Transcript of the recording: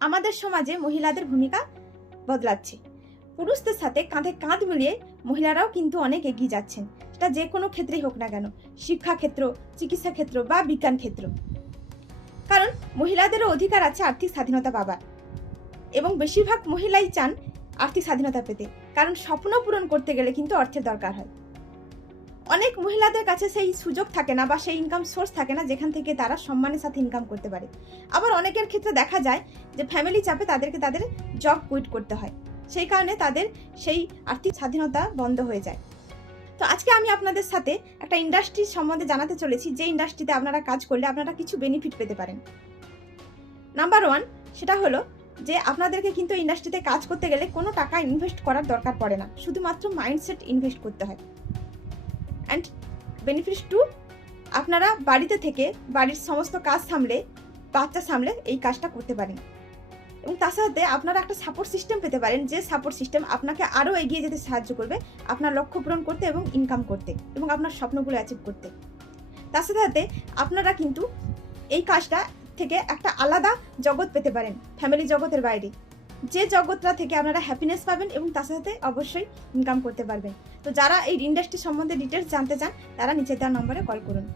আমাদের সমাজে মহিলাদের ভূমিকা বদলাচ্ছে। পুরুষদের সাথে কাঁধে কাঁধ মিলিয়ে মহিলারাও কিন্তু অনেক এগিয়ে যাচ্ছেন, সেটা যে কোনো ক্ষেত্রেই হোক না কেন, শিক্ষা ক্ষেত্র, চিকিৎসা ক্ষেত্র বা বিজ্ঞান ক্ষেত্র। কারণ মহিলাদেরও অধিকার আছে আর্থিক স্বাধীনতা পাবার, এবং বেশিরভাগ মহিলাই চান আর্থিক স্বাধীনতা পেতে, কারণ স্বপ্ন পূরণ করতে গেলে কিন্তু অর্থের দরকার হয়। অনেক মহিলাদের কাছে সেই সুযোগ থাকে না বা সেই ইনকাম সোর্স থাকে না যেখান থেকে তারা সম্মানের সাথে ইনকাম করতে পারে। আবার অনেকের ক্ষেত্রে দেখা যায় যে ফ্যামিলি চাপে তাদেরকে তাদের জব কুইট করতে হয়, সেই কারণে তাদের সেই আর্থিক স্বাধীনতা বন্ধ হয়ে যায়। তো আজকে আমি আপনাদের সাথে একটা ইন্ডাস্ট্রি সম্বন্ধে জানাতে চলেছি, যে ইন্ডাস্ট্রিতে আপনারা কাজ করলে আপনারা কিছু বেনিফিট পেতে পারেন। নাম্বার 1, সেটা হলো যে আপনাদেরকে কিন্তু ইন্ডাস্ট্রিতে কাজ করতে গেলে কোনো টাকা ইনভেস্ট করার দরকার পড়ে না, শুধুমাত্র মাইন্ডসেট ইনভেস্ট করতে হয়। অ্যান্ড বেনিফিটস 2, আপনারা বাড়িতে থেকে বাড়ির সমস্ত কাজ সামলে, বাচ্চা সামলে এই কাজটা করতে পারেন। এবং তার সাথে আপনারা একটা সাপোর্ট সিস্টেম পেতে পারেন, যে সাপোর্ট সিস্টেম আপনাকে আরও এগিয়ে যেতে সাহায্য করবে আপনার লক্ষ্য পূরণ করতে এবং ইনকাম করতে এবং আপনার স্বপ্নগুলো অ্যাচিভ করতে। তার সাথে সাথে আপনারা কিন্তু এই কাজটা থেকে একটা আলাদা জগৎ পেতে পারেন, ফ্যামিলি জগতের বাইরে, যে জগৎটা থেকে আপনারা হ্যাপিনেস পাবেন এবং তার সাথে অবশ্যই ইনকাম করতে পারবেন। তো যারা এই ইন্ডাস্ট্রি সম্বন্ধে ডিটেলস জানতে চান তারা নিচে দেওয়া নম্বরে কল করুন।